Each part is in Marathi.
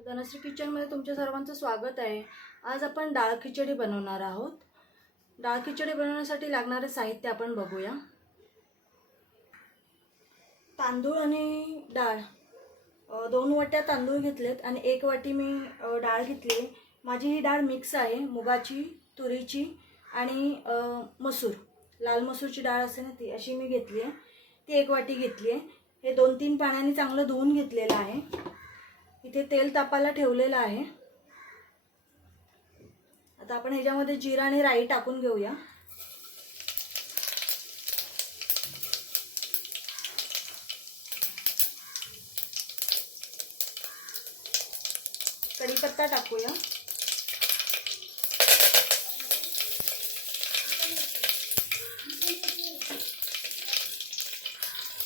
धनश्री किचनमध्ये तुमच्या सर्वांचं स्वागत आहे. आज आपण डाळ खिचडी बनवणार आहोत. डाळ खिचडी बनवण्यासाठी लागणारे साहित्य आपण बघूया. तांदूळ आणि डाळ. दोन वाट्या तांदूळ घेतलेत आणि एक वाटी मी डाळ घेतली माझी ही डाळ मिक्स आहे मुगाची तुरीची आणि मसूर. लाल मसूरची डाळ असते ना ती अशी मी घेतली आहे. ती एक वाटी घेतली आहे. हे दोन तीन पाण्याने चांगलं धुवून घेतलेलं आहे. इथे तेल तापायला ठेवलेलं आहे. आता आपण ह्याच्यामध्ये जिरा आणि राई टाकून घेऊया. कढीपत्ता टाकूया.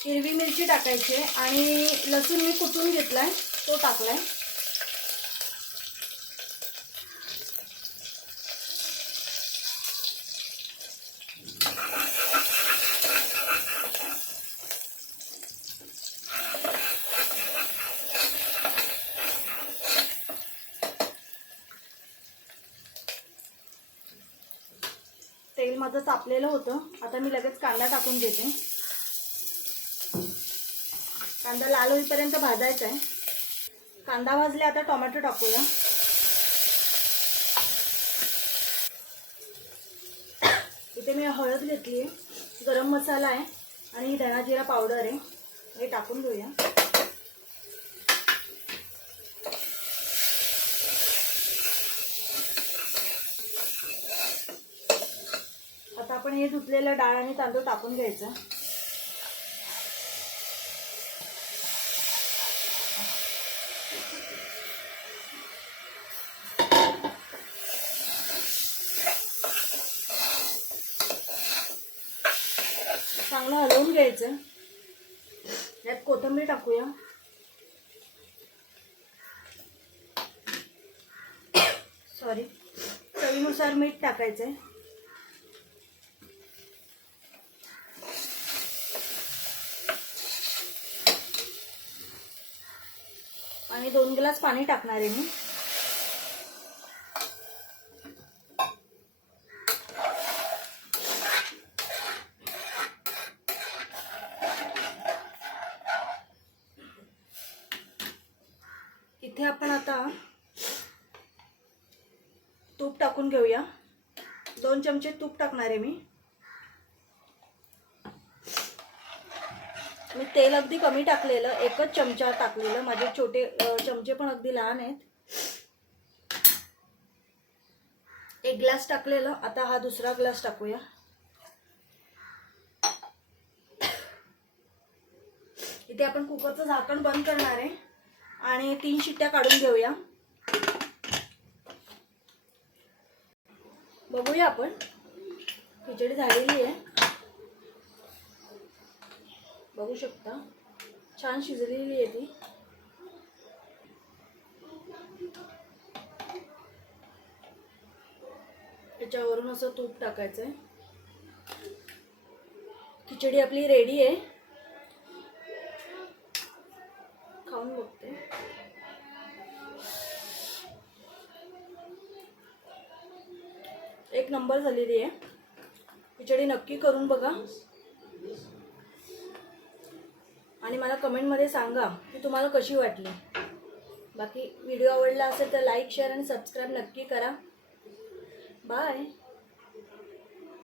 हिरवी मिरची टाकायची आणि लसूण मी कुटून घेतलाय. तो टाकलाय. तेल माझं तापलेलं होतं. आता मी लगेच कांदा टाकून देते कांदा लाल होईपर्यंत भाजायचा आहे कांदा भाजले आता टोमॅटो टाकूया. इथे मी हळद घेतली आहे गरम मसाला आहे आणि ही धना जिरा पावडर आहे. हे टाकून घेऊया. आता आपण हे धुतलेलं डाळ आणि तांदूळ टाकून घ्यायचं. चांगलं हलवून घ्यायचं. यात कोथिंबीर टाकूया. सॉरी चवीनुसार मीठ टाकायचं आहे आणि दोन ग्लास पाणी टाकणार आहे मी. इथे आपण आता तूप टाकून घेऊया. दोन चमचे तूप टाकणार आहे मी. मी तेल अगदी कमी टाकलेलं एकच चमचा टाकलेलं. माझे छोटे चमचे पण अगदी लहान आहेत. एक ग्लास टाकलेलं. आता हा दुसरा ग्लास टाकूया. इथे आपण कुकरचं झाकण बंद करणार आहे. आणि तीन शिट्ट्या काढून घेऊया. बघूया आपण. खिचडी झालेली आहे. बघू शकता. छान शिजलेली आहे ती. त्याच्यावरून असं तूप टाकायचं आहे खिचडी आपली रेडी आहे. खाऊन बघते. एक नंबर झालेली आहे. खिचडी नक्की करून बघा. आणि मला कमेंटमध्ये सांगा की तुम्हाला कशी वाटली. बाकी व्हिडिओ आवडला असेल तर लाईक शेअर आणि सबस्क्राईब नक्की करा. बाय